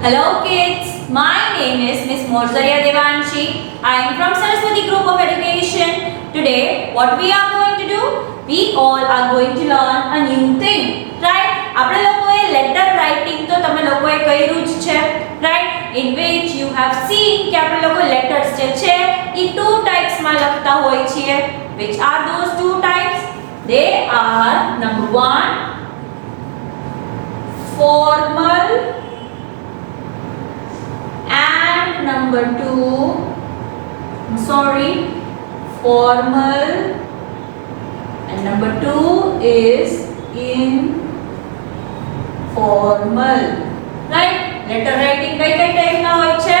Hello kids, my name is Miss Morzaria Devanshi. I am from Saraswati Group of Education. Today, what we are going to do? We all are going to learn a new thing, right? આપણે લોકોએ letter writing તો તમે લોકોએ કર્યું જ છે, right? In which you have seen કે આપણે લોકો letters જે છે એ two types માં લખતા હોય છીએ. Which are those two types? They are number 1 formal and number 2 formal and number 2 is informal, right? Letter writing kઈ type ના હોય છે?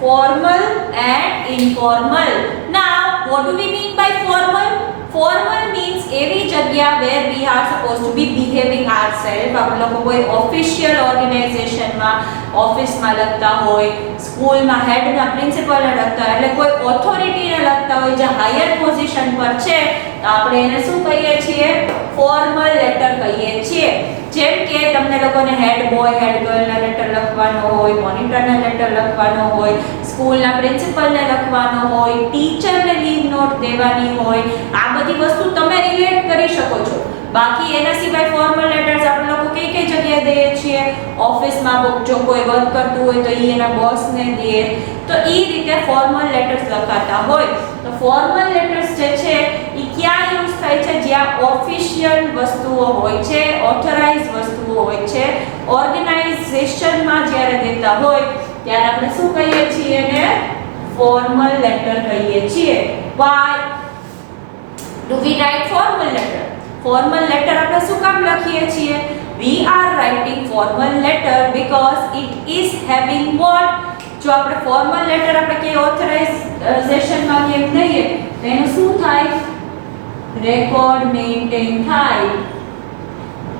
Formal and informal. Now what do we mean by formal? Formal means એવી જગ્યા where we are supposed to be behaving ourselves. આપણે લોકો કોઈ official ઓર્ગેનાઇઝેશનમાં ઓફિસમાં લખતા હોય, સ્કૂલમાં હેડના પ્રિન્સિપલને લખતા હોય, એટલે કોઈ ઓથોરિટીને લખતા હોય જે હાયર પોઝિશન પર છે, તો આપણે એને શું કહીએ છીએ? ફોર્મલ લેટર કહીએ છીએ. જેમ કે તમને લોકોને હેડ બોય હેડ ગર્લના લેટર લખવાનો હોય, મોનિટરના લેટર લખવાનો હોય, સ્કૂલના પ્રિન્સિપલને લખવાનો હોય, ટીચરને લીવ નોટ દેવાની હોય, આ બધી વસ્તુ તમે રિલેટ કરી શકો છો. બાકી એના સિવાય ફોર્મલ લેટર્સ આપણે લોકો કઈ કઈ જગ્યાએ દઈએ છીએ? ઓફિસમાં જો કોઈ વર્ક કરતું હોય તો એ એના બોસને દે, તો એ રીતે ફોર્મલ લેટર્સ લખાતા હોય. તો ફોર્મલ લેટર્સ જે છે એ ક્યાં યુઝ થાય છે? જ્યાં ઓફિશિયલ વસ્તુઓ હોય છે, ઓથોરાઇઝ વસ્તુઓ હોય છે, ઓર્ગેનાઇઝેશનમાં જ્યારે દેતા હોય ત્યારે આપણે શું કહીએ છીએ? એને ફોર્મલ લેટર કહીએ છીએ. Why do we write formal letter? Formal letter આપણે શું કામ લખીએ છીએ? We are writing formal letter because it is having what? જો આપણે ફોર્મલ લેટર આપણે કે ઓથોરાઇઝેશનમાં કેમ દઈએ તો એનું શું થાય? રેકોર્ડ મેઇન્ટેન થાય.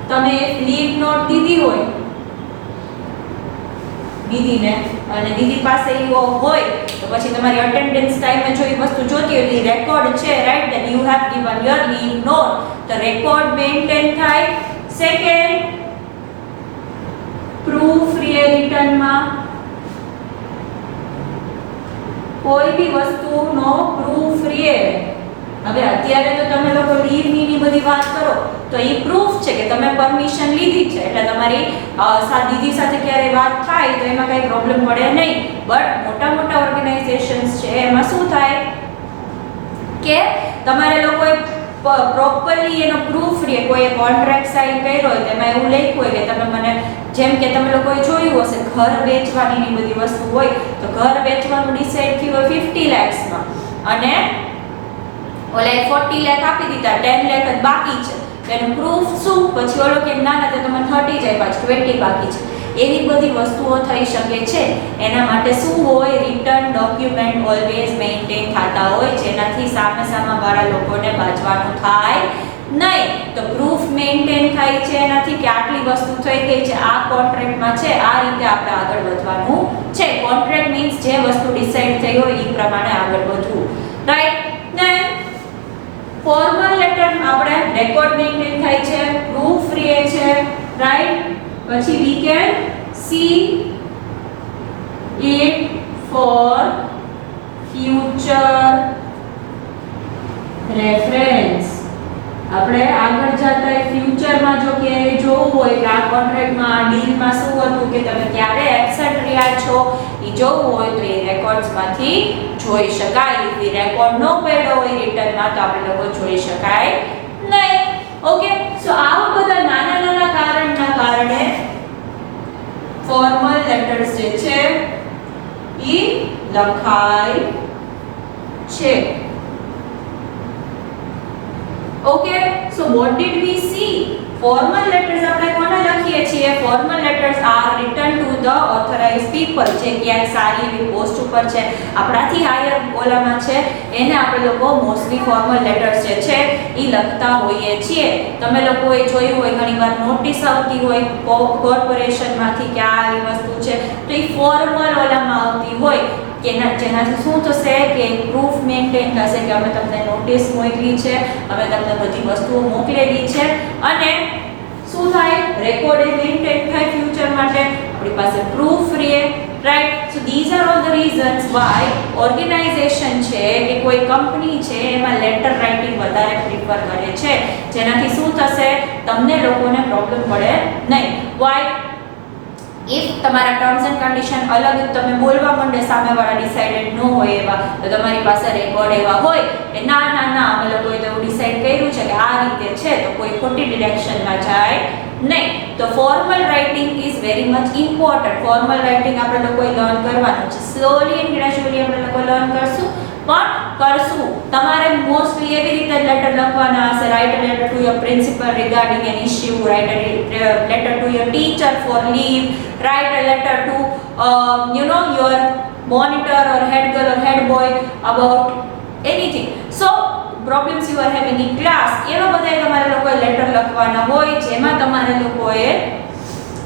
તમે લીવ નોટ દીધી હોય દીદીને અને દીદી પાસે એવો હોય તો પછી તમારી અટેન્ડન્સ ટાઈમે જો એ વસ્તુ જોતી હોય એ રેકોર્ડ છે, right? That you have given your leave note, તો રેકોર્ડ મેઇન્ટેન થાય. સેકન્ડ, પ્રૂફ રિટર્નમાં કોઈ બી વસ્તુનો પ્રૂફ રહે. હવે અત્યારે તો તમે લોકો લીવની બધી વાત કરો તો એ પ્રૂફ છે કે તમે પરમિશન લીધી છે, એટલે તમારી દીદી સાથે ક્યારે વાત થાય તો એમાં કઈ પ્રોબ્લેમ પડે નહીં. બટ મોટા મોટા ઓર્ગેનાઇઝેશન્સ છે એમાં શું થાય કે તમારે લોકોએ પ્રોપરલી એનો પ્રૂફ રહે. કોઈ કોન્ટ્રાક્ટ સાઇન કર્યો હોય તેમાં એવું લખ્યું હોય કે તમે મને, જેમ કે તમે લોકોએ જોયું હશે ઘર વેચવાની બધી વસ્તુ હોય તો ઘર વેચવાનું ડિસાઈડ થયું હોય 50 lakhsમાં અને ઓલા 40 લાખ આપી દીધા, 10 લાખ જ બાકી છે. એનું પ્રૂફ શું? પછી ઓલો કે ના ના તો તમને 30 જાય, પાછું 20 બાકી છે. એવી બધી વસ્તુઓ થઈ શકે છે. એના માટે શું હોય? રિટર્ન ડોક્યુમેન્ટ ઓલવેઝ મેઇન્ટેન થતા હોય, જેનાથી સામેવાળા લોકોને બાજવાનું થાય નહીં. તો પ્રૂફ મેઇન્ટેન થાય છે એનાથી કે આટલી વસ્તુ થઈ ગઈ છે, આ કોન્ટ્રાક્ટમાં છે, આ રીતે આપણે આગળ વધવાનું છે. કોન્ટ્રાક્ટ મીન્સ જે વસ્તુ ડિસાઈડ થઈ હોય એ પ્રમાણે આગળ વધવું, રાઈટ? ને ફોર્મલ લેટર આપણે રેકોર્ડ મેઇન્ટેન થાય છે, પ્રૂફ રહે છે, રાઈટ? પછી we can see it for future reference. આપણે આગળ જતા ફ્યુચરમાં જો કે જોવું હોય કે આ કોન્ટ્રાક્ટમાં ડીલમાં શું હતું કે તમે ક્યારે એબસેન્ટ રહ્યા છો એ જોવું હોય તો એ રેકોર્ડ્સમાંથી જોઈ શકાય. એ રેકોર્ડ નો પડ્યો હોય રિટર્નમાં તો આપણે લોકો જોઈ શકાય નહીં. ઓકે, સો આવા બધા નાના નાના કારણના કારણે ફોર્મલ લેટર્સ જે છે એ લખાય છે. Okay, so what did we see? Formal letters આપણે કોને લખીએ છીએ? Formal letters are written to the authorized people. જે ક્યાંક સારી એવી પોસ્ટ ઉપર છે, આપણાથી હાયર ઓલામાં છે, એને આપણે લોકો મોસ્ટલી ફોર્મલ લેટર્સ જે છે એ લખતા હોઈએ છીએ. તમે લોકોએ જોયું હોય ઘણીવાર નોટિસ આવતી હોય કોર્પોરેશનમાંથી કે આ એ વસ્તુ છે તો એ ફોર્મલ ઓલામાં આવતી હોય કે જેનાથી શું થશે કે પ્રૂફ મેઇન્ટેન થશે કે અમે તમને નોટિસ મોકલી છે, અમે તમને બધી વસ્તુઓ મોકલેલી છે અને શું થાય રેકોર્ડ મેઇન્ટેન થાય ફ્યુચર માટે. આપણી પાસે પ્રૂફ રહે, right. So these are all the reasons why organization છે કે કોઈ કંપની છે એમાં લેટર રાઇટિંગ વધારે પ્રિફર કરે છે, જેનાથી શું થશે, તમને લોકોને પ્રોબ્લેમ પડે નહીં. વાય ઇફ તમારા ટર્મ્સ એન્ડ કન્ડિશન અલગ તમે બોલવા માંડે, સામેવાળા ડિસાઇડેડ ન હોય એવા, તો તમારી પાસે રેકોર્ડ એવા હોય કે ના ના ના અમે લોકોએ તો એવું ડિસાઇડ કર્યું છે કે આ રીતે છે, તો કોઈ ખોટી ડિરેક્શનમાં જાય નહીં. તો formal writing is very much important. Formal writing આપણે લોકોએ લર્ન કરવાનું છે. સ્લોલી એન્ડ ગ્રેજ્યુઅલી આપણે લોકો લર્ન કરશું, પણ કરશું. તમારે મોસ્ટલી એવી રીતે લેટર લખવાના હશે, write a letter to your principal regarding an issue, write a letter to your teacher for leave, write a letter to your monitor or head girl or head boy about anything. So problems you are having in class, એવા બધા તમારે લોકોએ letter લખવાના હોય, જેમાં તમારે લોકોએ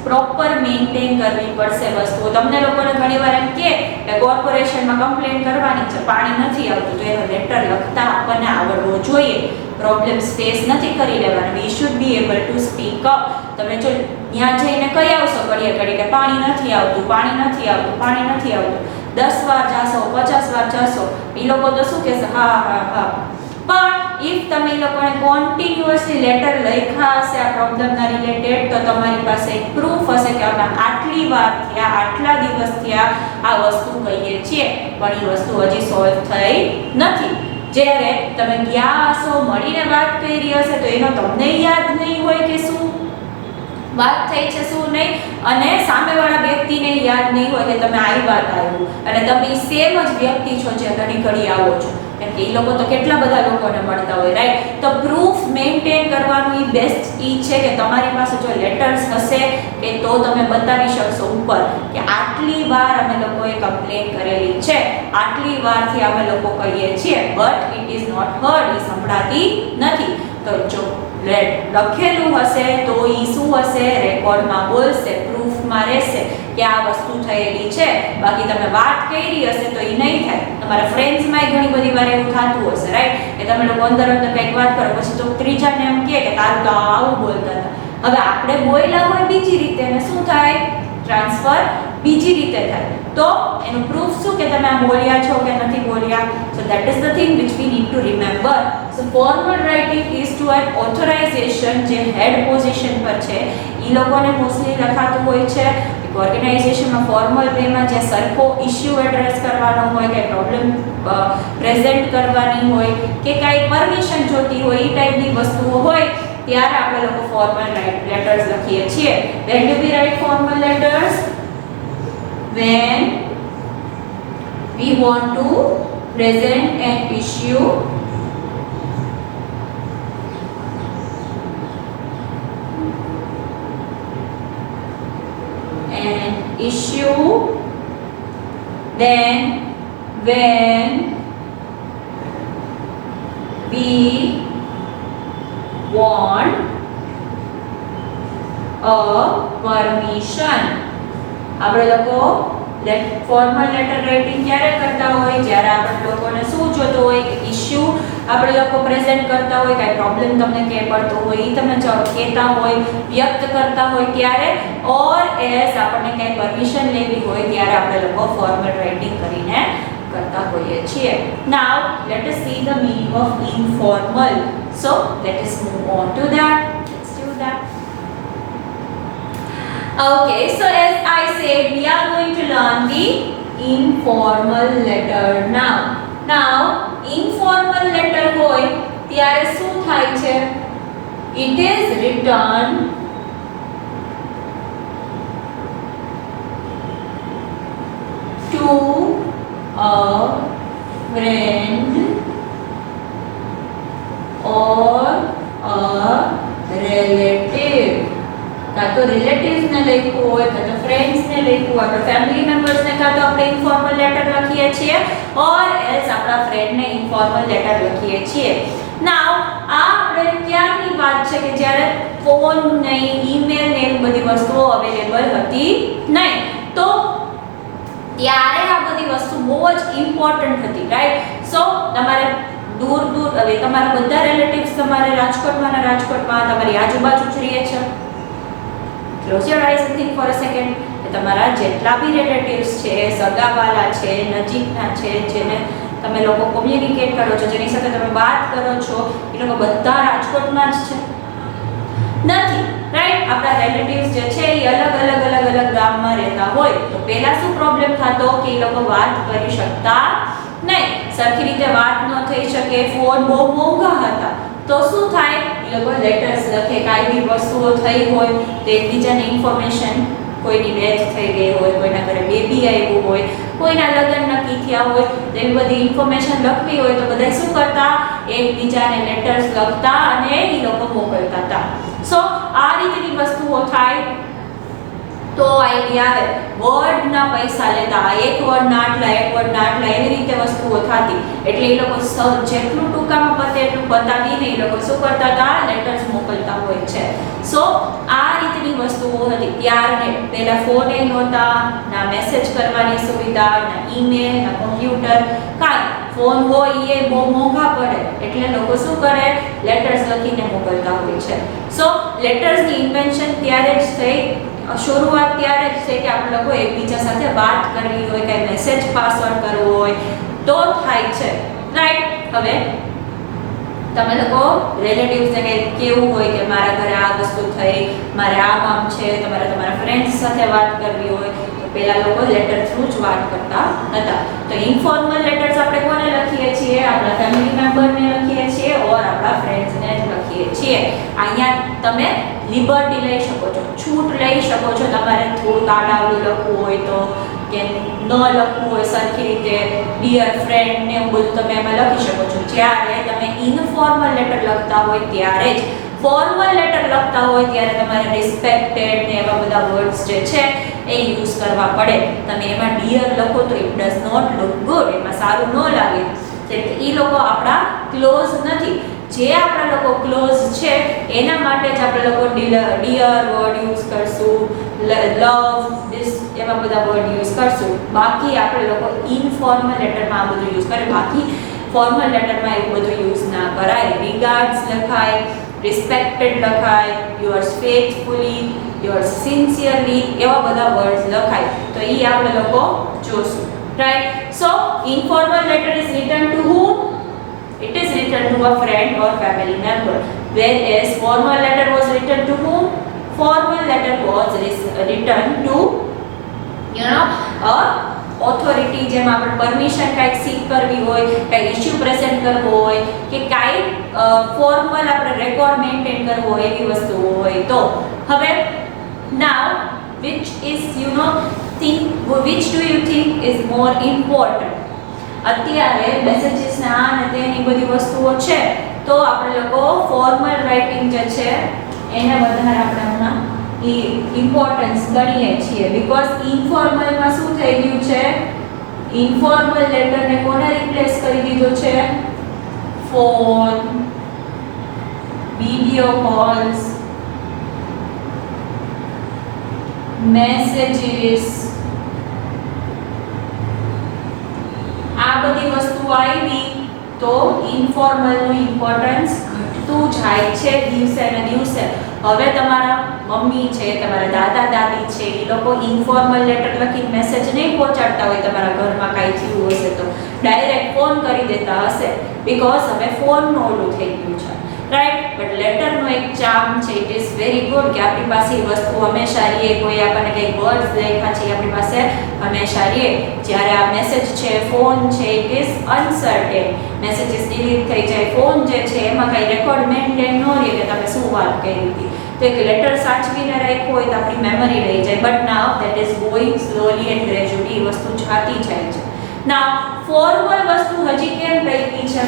proper maintain કરવી પડશે વસ્તુઓ. તમને લોકોને ઘણીવાર એમ કે કોર્પોરેશનમાં કમ્પ્લેન કરવાની છે, પાણી નથી આવતું, તો એનો લેટર લખતા આપણને આવડવો જોઈએ. પ્રોબ્લેમ્સ ફેસ નથી કરી લેવાના. વી should be able to speak up. તમે જો ત્યાં જઈને કહી આવશો ઘડીએ ઘડી કે પાણી નથી આવતું, પાણી નથી આવતું, પાણી નથી આવતું, 10 વાર જાશો, 50 વાર જાશો, એ લોકો તો શું કહેશે, હા હા હા. પણ ઇફ તમે એ લોકોને કોન્ટિન્યુઅસલી લેટર લખ્યા હશે આ પ્રોબ્લેમના રિલેટેડ, તો તમારી પાસે એક પ્રૂફ હશે કે અમે આટલી વાર થયા, આટલા દિવસ થયા આ વસ્તુ કહીએ છીએ, પણ એ વસ્તુ હજી સોલ્વ થઈ નથી. જ્યારે તમે ગયા હશો, મળીને વાત કરી હશે, તો એનો તમને યાદ નહીં હોય કે શું વાત થઈ છે શું નહીં, અને સામેવાળા વ્યક્તિને યાદ નહીં હોય કે તમે આવી વાત આવ્યું, અને તમે સેમ જ વ્યક્તિ છો જે ઘડી ઘડી આવો છો, કેમ કે એ લોકો તો કેટલા બધા લોકોને મળતા હોય, રાઈટ. તો પ્રૂફ મેન્ટેન કરવાનું એ બેસ્ટ ઈ છે કે તમારી પાસે જો લેટર્સ હશે કે તો તમે બતાવી શકશો ઉપર કે આટલી વાર અમે લોકોએ કમ્પ્લેન કરેલી છે, આટલી વારથી અમે લોકો કહીએ છીએ, but it is not heard, એ સંભળાતી નથી. તો જો લખેલું હશે તો ઈ શું હશે, રેકોર્ડમાં બોલશે, પ્રૂફમાં રહેશે કે આ વસ્તુ થયેલી છે. બાકી તમે વાત કરી હશે તો એ નહીં થાય. તમારા ફ્રેન્ડ્સમાં ઘણી બધી વાર એવું થતું હશે, રાઈટ, કે તમે લોકો અંદર અંદર કંઈક વાત કરો, પછી તો ત્રીજાને એમ કહે કે તારું તો આવું બોલતા હતા. હવે આપણે બોલ્યા હોય બીજી રીતે, અને શું થાય, ટ્રાન્સફર બીજી રીતે થાય. તો એનું પ્રૂફ શું કે તમે આ બોલ્યા છો કે નથી બોલ્યા. So that is the thing which we need to remember. So formal writing is to an authorization, જે હેડ પોઝિશન પર છે એ લોકોને મોસ્ટલી લખાતું હોય છે. ઓર્ગેનાઇઝેશનમાં ફોર્મલ વેમાં જે સરખો ઇશ્યુ એડ્રેસ કરવાનો હોય, કે પ્રોબ્લેમ પ્રેઝન્ટ કરવાની હોય, કે કાંઈ પરમિશન જોતી હોય, એ ટાઈપની વસ્તુઓ હોય, ત્યારે આપણે લોકો ફોર્મલ લેટર્સ લખીએ છીએ. When do we write formal letters? When we want to present an issue then when we want a permission. આપણે લોકો ફોર્મલ લેટર રાઇટિંગ ક્યારે કરતા હોય, જ્યારે આપણે લોકોને શું જોતો હોય કે ઇશ્યુ આપણે લોકો પ્રેઝન્ટ કરતા હોય, કાંઈ પ્રોબ્લેમ તમને કે પડતો હોય, એ તમે કહેતા હોય, વ્યક્ત કરતા હોય ત્યારે, ઓર એસ આપણને કાંઈ પરમિશન લેવી હોય ત્યારે આપણે લોકો ફોર્મલ રાઇટિંગ કરીને કરતા હોઈએ છીએ. Now let us see the meaning of informal. So let us move on to that. Let's do that. Okay, so as I said, we are going to learn the informal letter now. Now, informal letter હોય ત્યારે શું થાય છે? It is written to a friend or a relative. કાં તો રિલેટિવ્સને લખ્યું હોય, કાં તો ફ્રેન્ડ્સને લખ્યું હોય, આપણા ફેમિલી મેમ્બર્સને કાં તો આપણે ઇન્ફોર્મલ લેટર લખીએ છીએ, ઓર એલ્સ આપણા ફ્રેન્ડને ઇન્ફોર્મલ લેટર લખીએ છીએ. નાઉ આ આપણે ક્યારની વાત છે કે જ્યારે ફોન નહીં, ઈમેલ ને એવી બધી વસ્તુઓ અવેલેબલ હતી નહીં, તો ત્યારે આ બધી વસ્તુ બહુ જ ઇમ્પોર્ટન્ટ હતી, રાઈટ. સો તમારે દૂર હવે તમારા બધા રિલેટિવ્સ તમારે રાજકોટમાં, તમારી આજુબાજુ જ રહે છે. Close your eyes and think for a second. તમારા જેટલા બી રિલેટિવ્સ છે, સગાવાલા છે, નજીકના છે, જેને તમે લોકો કોમ્યુનિકેટ કરો છો, જેની સાથે તમે વાત કરો છો, એ લોકો બધા રાજકોટમાં જ છે નથી, રાઈટ? આપણા રિલેટિવ્સ જે છે એ અલગ ગામમાં રહેતા હોય તો પહેલા શું પ્રોબ્લેમ થતો કે એ લોકો વાત કરી શકતા નહીં, સરખી રીતે વાત ન થઈ શકે, ફોન બહુ મોંઘા હતા તો શું થાય, એ લોકો લેટર્સ લખે, કાંઈ બી વસ્તુઓ થઈ હોય તો એકબીજાને ઇન્ફોર્મેશન, કોઈની ડેથ થઈ ગઈ હોય, કોઈના ઘરે બેબી આવ્યું હોય, કોઈના લગ્ન નક્કી થયા હોય તો એવી બધી ઇન્ફોર્મેશન લખવી હોય તો બધા શું કરતા, એકબીજાને લેટર્સ લખતા અને એ લોકો મોકલતા હતા. સો આ રીતની વસ્તુઓ થાય તો આઈડિયા આવે, વર્ડના પૈસા લેતા, એક વર્ડના આટલા એવી રીતે વસ્તુઓ થતી, એટલે એ લોકો જેટલું ટૂંકામાં પતે એટલું બતાવીને એ લોકો શું કરતા હતા, લેટર્સ મોકલતા હોય છે. સો આ રીતની વસ્તુઓ હતી ત્યારને. પહેલા ફોન એ નહોતા, ના મેસેજ કરવાની સુવિધા, ના ઈમેલ, ના કોમ્પ્યુટર, કાંઈ. ફોન હોય એ બહુ મોંઘા પડે એટલે લોકો શું કરે, લેટર્સ લખીને મોકલતા હોય છે. સો લેટર્સની ઇન્વેન્શન ત્યારે જ થઈ, શરૂઆત ત્યારે જ છે કે આપણે લોકો એકબીજા સાથે વાત કરવી હોય, કંઈ મેસેજ પાસ ઓન કરવો હોય તો થાય છે, રાઈટ? હવે તમે લોકો રિલેટિવ્સને કંઈ કેવું હોય કે મારા ઘરે આ વસ્તુ થઈ, મારે આ કામ છે, તમારે તમારા ફ્રેન્ડ્સ સાથે વાત કરવી હોય તો પહેલા લોકો લેટર થ્રુ જ વાત કરતા હતા. તો ઇન્ફોર્મલ લેટર્સ આપણે કોને લખીએ છીએ, આપણા ફેમિલી મેમ્બરને લખીએ છીએ ઓર આપણા ફ્રેન્ડ્સને જ લખીએ છીએ. અહીંયા તમે લિબર્ટી લઈ શકો છો, છૂટ લઈ શકો છો, તમારે થોડુંક આડાવડું લખવું હોય તો કે ન લખવું હોય સરખી રીતે, ડિયર ફ્રેન્ડ ને એવું બધું તમે એમાં લખી શકો છો. જ્યારે તમે ઇનફોર્મલ લેટર લખતા હોય ત્યારે જ, ફોર્મલ લેટર લખતા હોય ત્યારે તમારે રિસ્પેક્ટેડ ને એવા બધા વર્ડ્સ જે છે એ યુઝ કરવા પડે. તમે એમાં ડિયર લખો તો it does not look good, એમાં સારું ન લાગે. એ લોકો આપણા ક્લોઝ નથી. જે આપણા લોકો ક્લોઝ છે એના માટે જ આપણે લોકો ડિયર વર્ડ યુઝ કરશું, લવ, ધીસ એવા બધા વર્ડ યુઝ કરશું. બાકી આપણે લોકો ઇનફોર્મલ લેટરમાં આ બધું યુઝ કરે. બાકી ફોર્મલ લેટરમાં એવું બધું યુઝ ના કરાય. રિગાર્ડ્સ લખાય, રિસ્પેક્ટેડ લખાય, યોર્સ ફેથફુલી, યોર્સ સિન્સિયરલી, એવા બધા વર્ડ્સ લખાય. તો એ આપણે લોકો જોશું, right? So informal letter is written to whom? It is written to a friend or family member, whereas formal letter was written to whom? Formal letter was written to a authority. જેમાં આપણે permission કાંઈક સીક કરવી હોય, કાંઈ issue present કરવો હોય કે કાંઈ ફોર્મલ આપણે રેકોર્ડ મેન્ટેન કરવો હોય એવી વસ્તુઓ હોય તો. હવે now which is which do you think is more important? અત્યારે મેસેજીસના અને તેની બધી વસ્તુઓ છે તો આપણે લોકો ફોર્મલ રાઇટિંગ જે છે એને વધારે આપણે હમણાં ઇમ્પોર્ટન્સ ગણીએ છીએ. બીકોઝ ઇન્ફોર્મલમાં શું થઈ ગયું છે, ઇન્ફોર્મલ લેટરને કોને રિપ્લેસ કરી દીધો છે? ફોન, વિડીયો કોલ્સ, મેસેજીસ, આ બધી વસ્તુઓ આવી તો ઇન્ફોર્મલનું ઇમ્પોર્ટન્સ ઘટતું જાય છે દિવસે ને દિવસે. હવે તમારા મમ્મી છે, તમારા દાદા દાદી છે, એ લોકો ઇન્ફોર્મલ લેટર લખીને મેસેજ નહીં પહોંચાડતા હોય તમારા ઘરમાં કાંઈ થયું હશે તો ડાયરેક્ટ ફોન કરી દેતા હશે, બીકોઝ હવે ફોનનું ઓલું થઈ ગયું છે, રાઈટ? બટ લેટરનો એક ચાર્મ છે, ઇટ ઇઝ વેરી ગુડ કે આપણી પાસે એ વસ્તુ હંમેશા રહીએ. કોઈ આપણને કંઈક વર્ડ્સ લખ્યા છે આપણી પાસે હંમેશા રહીએ. જ્યારે આ મેસેજ છે, ફોન છે, ઇટ ઇઝ અનસર્ટેન. મેસેજીસ ડિલીટ થઈ જાય, ફોન જે છે એમાં કાંઈ રેકોર્ડ મેન્ટેન ન રહે કે તમે શું વાત કરી હતી. તો એક લેટર સાચવીને રાખ્યો હોય તો આપણી મેમરી રહી જાય. But now that is going slowly and gradually, એ વસ્તુ જાતી જાય છે. નાવ ફોર્મલ વસ્તુ હજી કેમ રહી છે?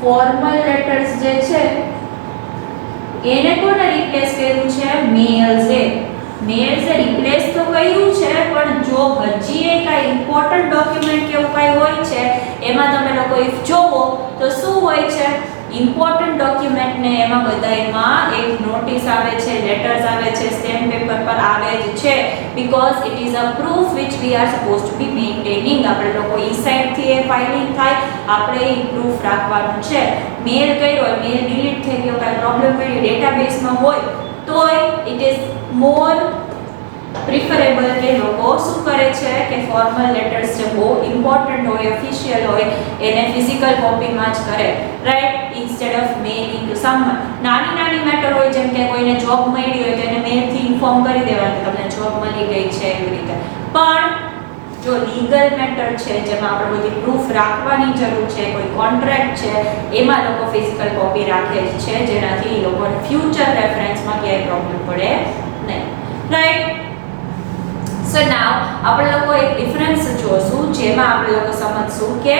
ફોર્મલ લેટર્સ જે છે એને કોને રિપ્લેસ કર્યું છે? મેલ્સે. મેલ્સે રિપ્લેસ તો કર્યું છે, પણ જો હજી એ કાંઈ ઇમ્પોર્ટન્ટ ડોક્યુમેન્ટ કે એવું કાંઈ હોય છે એમાં તમે લોકો ઇફ જોવો તો શું હોય છે? ઇમ્પોર્ટન્ટ ડોક્યુમેન્ટને એમાં બધામાં એક નોટિસ આવે છે, લેટર્સ આવે છે, સ્ટેમ્પ પેપર પર આવે જ છે, because it is a proof which we are suppose to be maintaining. આપણે લોકો ઈ સાઇડથી એ ફાઇલિંગ થાય, આપણે એ પ્રૂફ રાખવાનું છે. મેલ કર્યો હોય, મેલ ડિલીટ થઈ ગયો, કાંઈ પ્રોબ્લેમ પડી ડેટાબેઝમાં હોય તોય ઇટ ઇઝ મોર પ્રિફરેબલ કે લોકો શું કરે છે કે ફોર્મલ લેટર્સ જે બહુ ઇમ્પોર્ટન્ટ હોય, ઓફિશિયલ હોય, એને ફિઝિકલ કોપીમાં જ કરે, right, instead of mailing to someone. નાની નાની મેટર હોય, જેમ કે કોઈને જોબ મળી હોય તો એને મેલથી ઇન્ફોર્મ કરી દેવાનું કે તમને જોબ મળી ગઈ છે, એવી રીતે. પણ જો લીગલ મેટર છે, જેમાં આપણે બધી પ્રૂફ રાખવાની જરૂર છે, કોઈ કોન્ટ્રાક્ટ છે, એમાં લોકો ફિઝિકલ કોપી રાખે છે, જેનાથી લોકોને ફ્યુચર રેફરન્સમાં ક્યાંય પ્રોબ્લેમ પડે નહીં, રાઈટ. સો નાવ આપણે લોકો એક ડિફરન્સ જોશું, જેમાં આપણે લોકો સમજશું કે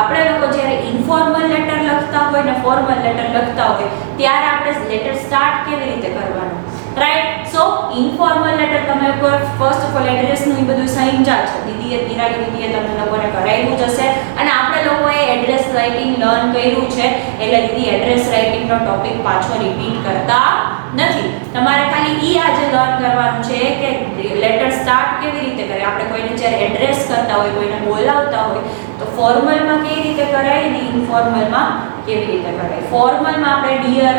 આપણે લોકો જ્યારે ઇન્ફોર્મલ લેટર લખતા હોય ને ફોર્મલ લેટર લખતા હોય ત્યારે આપણે લેટર સ્ટાર્ટ કેવી રીતે કરવાનું, રાઈટ. સો ઇન્ફોર્મલ લેટર તમે લોકો ફર્સ્ટ ઓફ ઓલ એડ્રેસનું એ બધું સમજા છે, નિરાલી દીદીએ તમને લોકોને કરાવ્યું જ હશે, અને આપણે લોકોએ એડ્રેસ રાઇટિંગ લર્ન કર્યું છે, એટલે દીદી એડ્રેસ રાઇટિંગનો ટોપિક પાછો રિપીટ કરતા નથી. તમારે ખાલી ઈ આજે લર્ન કરવાનું છે કે લેટર સ્ટાર્ટ કેવી રીતે કરે. આપણે કોઈને જ્યારે એડ્રેસ કરતા હોય, કોઈને બોલાવતા હોય તો ફોર્મલમાં કેવી રીતે કરાય ને ઇન્ફોર્મલમાં કેવી રીતે કરાય. ફોર્મલમાં આપણે ડિયર,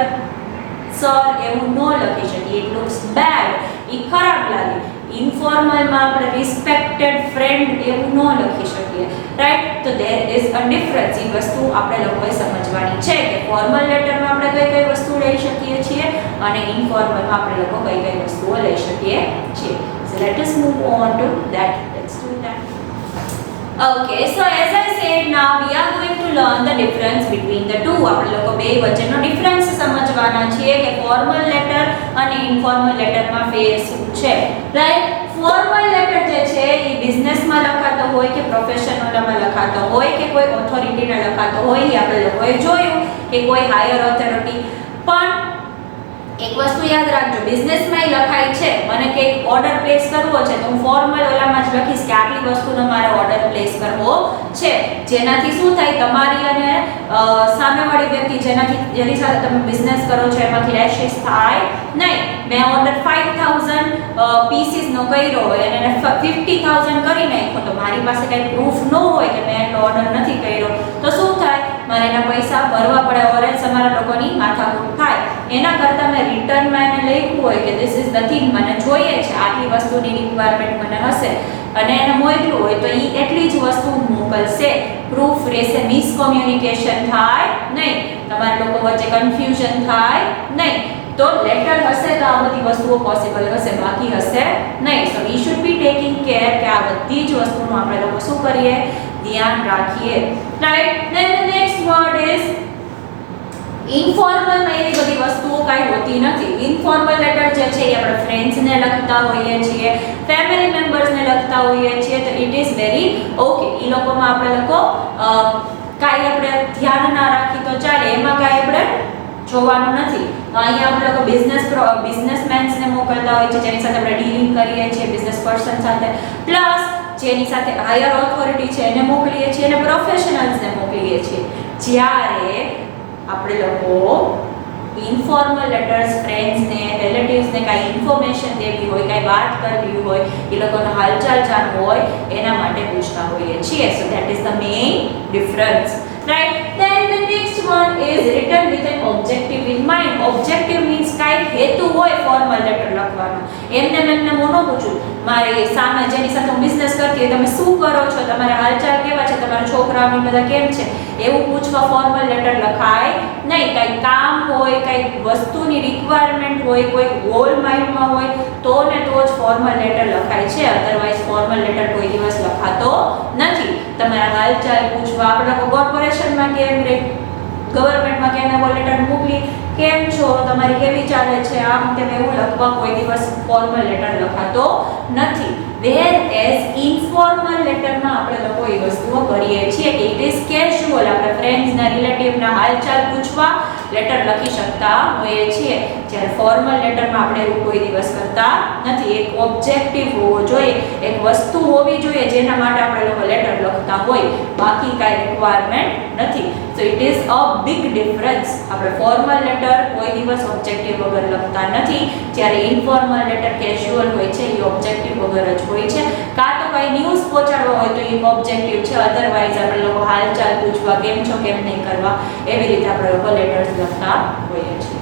સર એવું ન લખી શકીએ, ઇટ લુક્સ બેડ, ઈ ખરાબ લાગે. ઇન્ફોર્મલમાં આપણે રિસ્પેક્ટેડ ફ્રેન્ડ એવું ન લખી શકીએ, રાઈટ. તો ધેર ઇઝ અ ડિફરન્સ. એ વસ્તુ આપણે લોકોએ સમજવાની છે કે ફોર્મલ લેટરમાં આપણે કઈ કઈ વસ્તુ લઈ શકીએ છીએ અને ઇન્ફોર્મલમાં આપણે લોકો કઈ કઈ વસ્તુઓ લઈ શકીએ છીએ. So let us move on to that. Let's do that. Okay, so as I said, now we are going to learn the difference between the two. આપણે લોકો બે વચ્ચેનો ડિફરન્સ સમજવાના છીએ કે ફોર્મલ લેટર અને ઇન્ફોર્મલ લેટરમાં ફેર શું છે, રાઈટ. ફોર્મલ લેટર જે છે એ બિઝનેસમાં લખાતો હોય કે પ્રોફેશનલમાં લખાતો હોય કે કોઈ ઓથોરિટીને લખાતો હોય, એ આપણે લોકોએ જોયું કે કોઈ હાયર ઓથોરિટી. પણ એક વસ્તુ યાદ રાખજો, બિઝનેસમાં લખાય છે, મને કે ઓર્ડર પ્લેસ કરવો છે તો હું ફોર્મલ ઓલામાં જ લખીશ કે આટલી વસ્તુનો મારે ઓર્ડર પ્લેસ કરવો છે, જેનાથી શું થાય તમારી અને સામેવાળી વ્યક્તિ જેની સાથે તમે બિઝનેસ કરો છો એમાંથી લેશિસ થાય નહીં. મેં ઓર્ડર 5000 પીસીસનો કર્યો હોય અને એને 50000 કરી નાખ્યો તો મારી પાસે કંઈ પ્રૂફ ન હોય કે મેં એટલો ઓર્ડર નથી કર્યો, તો શું થાય, મારે એના પૈસા ભરવા પડે, ઓરેન્સ અમારા લોકોની માથાકૂટ થાય. એના કરતાં મેં રિટર્નમાં એને લખ્યું હોય કે ધીસ ઇઝ નથિંગ, મને જોઈએ છે, આટલી વસ્તુની રિક્વાયરમેન્ટ મને હશે, અને એને મોકલ્યું હોય તો એ એટલી જ વસ્તુ મોકલશે. પ્રૂફ રહેશે, મિસકોમ્યુનિકેશન થાય નહીં, તમારા લોકો વચ્ચે કન્ફ્યુઝન થાય નહીં. તો લેટર હશે તો આ બધી વસ્તુઓ પોસિબલ હશે, બાકી હશે નહીં. So we should be taking care કે આ બધી જ વસ્તુનું આપણે લોકો શું કરીએ, ધ્યાન રાખીએ, right. Then the next word is ઇન્ફોર્મલમાં. એવી બધી વસ્તુઓ કાંઈ હોતી નથી. ઇન્ફોર્મલ લેટર જે છે એ આપણે ફ્રેન્ડ્સને લખતા હોઈએ છીએ, ફેમિલી મેમ્બર્સને લખતા હોઈએ છીએ, તો ઇટ ઇઝ વેરી ઓકે. એ લોકોમાં આપણે લોકો કાંઈ આપણે ધ્યાન ના રાખી તો ચાલે, એમાં કાંઈ આપણે જોવાનું નથી. અહીંયા આપણે લોકો બિઝનેસમેન્સને મોકલતા હોય છે, જેની સાથે આપણે ડીલિંગ કરીએ છીએ, બિઝનેસ પર્સન સાથે, પ્લસ જેની સાથે હાયર ઓથોરિટી છે એને મોકલીએ છીએ અને પ્રોફેશનલ્સને મોકલીએ છીએ. જ્યારે આપણે લોકો ઇન્ફોર્મલ લેટર્સ ફ્રેન્ડ્સને, રિલેટિવ્સને કાંઈ ઇન્ફોર્મેશન દેવી હોય, કાંઈ વાત કરવી હોય, એ લોકોનો હાલચાલ જાણવો હોય, એના માટે પૂછતા હોઈએ છીએ. So that is the main difference, right. Then the next one is written with an objective in mind. Objective means કાંઈ હેતુ હોય ફોર્મલ લેટર લખવાનો. એમને હું ન પૂછું, મારી સામે જેની સાથે હું બિઝનેસ કરતી હોય, તમે શું કરો છો, તમારા હાલચાલ કેવા છે, તમારા છોકરાઓ બધા કેમ છે, એવું પૂછવા ફોર્મલ લેટર લખાય નહીં. કાંઈ કામ હોય, કાંઈ વસ્તુની રિક્વાયરમેન્ટ હોય, કોઈ ગોલ માઇન્ડમાં હોય તો ને તો જ ફોર્મલ લેટર લખાય છે, અધરવાઇઝ ફોર્મલ લેટર કોઈ દિવસ લખાતો નથી. તમારા હાલચાલ પૂછવા, આપણે લોકો કોર્પોરેશનમાં કેમ રે, ગવર્મેન્ટમાં કેમ એવો લેટર મોકલી, કેમ છો, તમારી કેવી ચાલે છે, આમ તેમ એવું લખવા કોઈ દિવસ ફોર્મલ લેટર લખાતો નથી. વેર એઝ ઇન્ફોર્મલ લેટરમાં આપણે લોકો એ વસ્તુઓ કરીએ છીએ કે ઇટ ઇઝ કેઝ્યુઅલ. આપણે ફ્રેન્ડ્સના, રિલેટિવના હાલચાલ પૂછવા લેટર લખી શકતા હોઈએ છીએ, જ્યારે ફોર્મલ લેટરમાં આપણે એવું કોઈ દિવસ કરતા નથી. એક ઓબ્જેક્ટિવ હોવો જોઈએ, એક વસ્તુ હોવી જોઈએ જેના માટે આપણે લોકો લેટર લખતા હોય, બાકી કાંઈ રિક્વાયરમેન્ટ નથી. So it is a big difference. આપણે ફોર્મલ લેટર કોઈ દિવસ ઓબ્જેક્ટિવ વગર લખતા નથી, જ્યારે ઇન્ફોર્મલ લેટર કેઝ્યુઅલ હોય છે, એ ઓબ્જેક્ટિવ વગર જ હોય છે. કાં તો કંઈ ન્યૂઝ પહોંચાડવા હોય તો એ ઓબ્જેક્ટિવ છે, અધરવાઇઝ આપણે લોકો હાલચાલ પૂછવા, કેમ છો, કેમ નહીં કરવા, એવી રીતે આપણે લોકો લેટર્સ લખતા હોઈએ છીએ.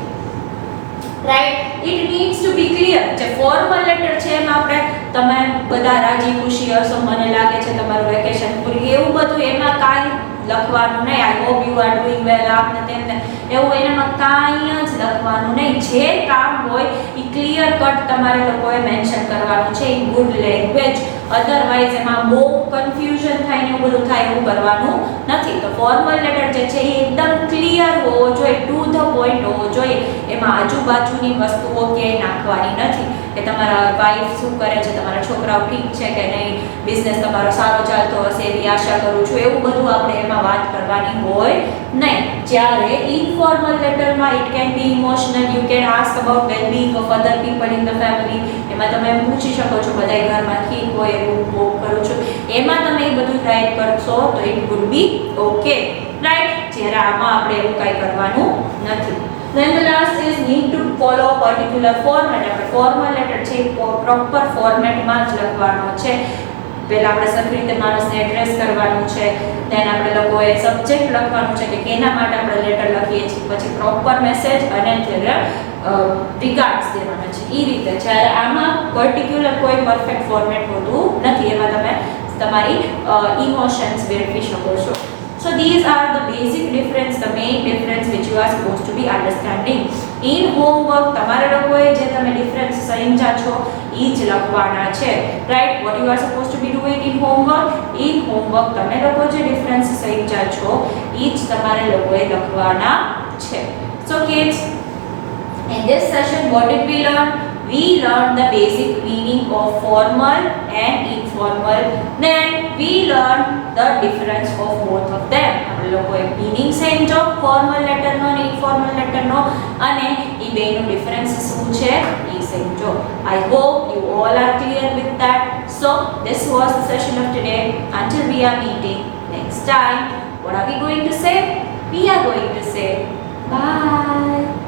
Right it needs to be clear. જે ફોર્મલ લેટર છે એમાં આપણે તમે બધા રાજી ખુશી હશો, મને લાગે છે તમારું વેકેશન પૂરી, એવું બધું એમાં કાંઈ લખવાનું નહીં. I hope you are doing વેલ, આપને તેમને એવું એનામાં કાંઈ જ લખવાનું નહીં. જે કામ હોય એ ક્લિયર કટ તમારે લોકોએ મેન્શન કરવાનું છે ઇન ગુડ લેંગ્વેજ. અધરવાઇઝ એમાં બહુ કન્ફ્યુઝન થાય ને એવું બધું થાય એવું કરવાનું નથી. તો ફોર્મલ લેટર જે છે એ એકદમ ક્લિયર હોવો જોઈએ, ટુ ધ પોઈન્ટ હોવો જોઈએ. એમાં આજુબાજુની વસ્તુઓ ક્યાંય નાખવાની નથી કે તમારા વાઈફ શું કરે છે, તમારા છોકરાઓ ઠીક છે કે નહીં, બિઝનેસ તમારો સારો ચાલતો હશે એવી આશા કરું છું, એવું બધું આપણે એમાં વાત કરવાની હોય નહીં. જ્યારે ઇનફોર્મલ લેટરમાં it can be emotional, you can ask about well being of other people in the family. એમાં તમે પૂછી શકો છો બધાય ઘરમાં ઠીક હોય એવું હું કરું છું, એમાં તમે એ બધું રાઈટ કરશો તો it would be okay, right. જ્યારે આમાં આપણે એવું કાંઈ કરવાનું નથી. Then the last is need to follow particular format. આપણે ફોર્મલ લેટર છે પ્રોપર ફોર્મેટમાં જ લખવાનો છે. પહેલા આપણે સરખી રીતે માણસને એડ્રેસ કરવાનું છે, દેન આપણે લોકોએ સબ્જેક્ટ લખવાનું છે કે કેના માટે આપણે લેટર લખીએ છીએ, પછી પ્રોપર મેસેજ અને રિગાર્ડ્સ દેવાના છે એ રીતે. જ્યારે આમાં પર્ટિક્યુલર કોઈ પરફેક્ટ ફોર્મેટ હોતું નથી, એમાં તમે તમારી ઇમોશન્સ વેડફી શકો છો. So these are the basic difference, the main difference which you are supposed to be understanding. In homework તમારે લોકોએ જે તમે ડિફરન્સ સમજ્યા છો એ જ લખવાના છે, right. what you are supposed to be doing in homework, in homework તમે લોકો જે ડિફરન્સ સમજ્યા છો એ જ તમારે લોકોએ લખવાના છે. So kids, in this session what did we learn? We learned the basic meaning of formal and informal. Then we learned the difference of both of them. આપણે લોકોએ meaning સમજો formal letter નો અને informal letter નો, અને એ બેનો difference શું છે એ સમજો. I hope you all are clear with that. So this was the session of today. Until we are meeting next time, what are we going to say? We are going to say bye.